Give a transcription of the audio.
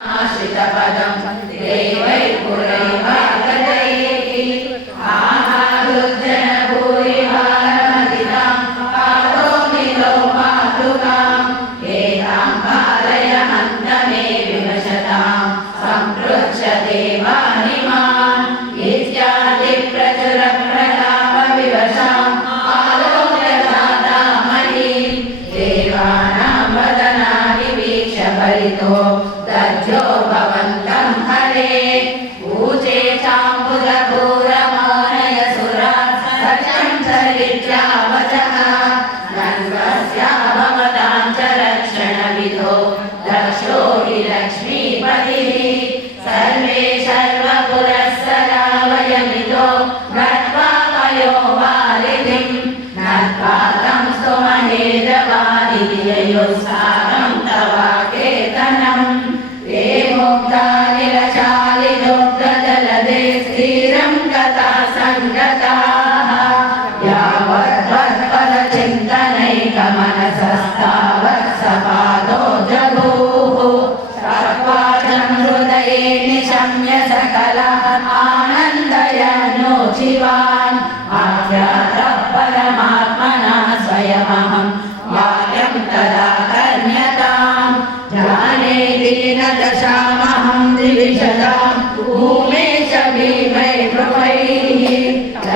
आश्रितपदं देवैर्पुरैवागतैः आहारुज्जनभूरिभारमदिनां पादोमिलो मातृकाम् एतां पालय हन्त मे विवशतां सम्पृच्छ देवानि माम् इत्यादि प्रचुरप्रतापविवशां आलोक्यदातामयीं देवानां वदनानि वीक्ष्य परितो दज्जो भवन्तं हरे ऊचे चाम्बुजपूरमानय सुरा सत्यं चरित्या वचः नन्वस्या भवतां च रक्षणविधो दक्षो हि लक्ष्मीपतिः सर्वे सर्वपुरःसदा वयमितो गत्वा पयो वारिधिं नत्वा तं स्तुमहेदवादिधिययोस्सारं तवाकेतनम् निरशालिदुग्धजलदे स्थिरं गता सङ्गताः यावद्भक्तचिन्तनैकमनसस्तावत् सपादो जगुः सत्त्वाचं हृदये निशम्य सकलः आनन्दयन्नो जीवान्